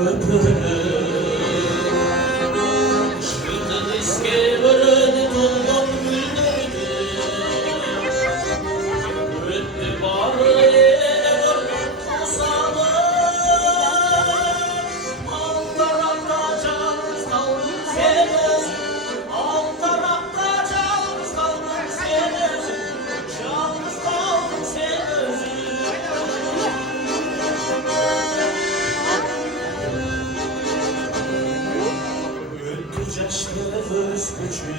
öpülür. Şırdı diske vırın tondan güldürdü. Öttü bağlı ele vurgun kusalı. Alt tarafta canımız kaldı sen özün. Alt tarafta canımız kaldı sen özün. Canımız kaldı sen özün. Yaşlı öz güçlü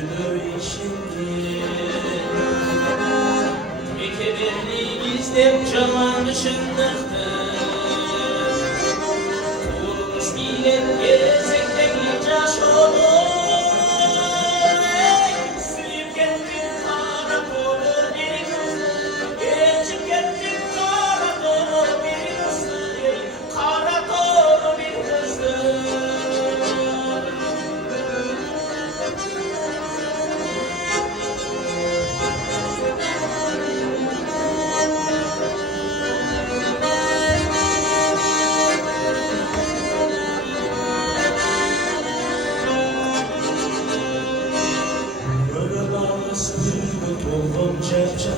işindi. Kederli gizlep calanışınlıktı. Vurmuş millet gezekten yaş olur. Suyup gittin karakolu bir kızı. Geçip gittin karakolu bir kızı. Karakolu bir kızı. Oldum çerçeve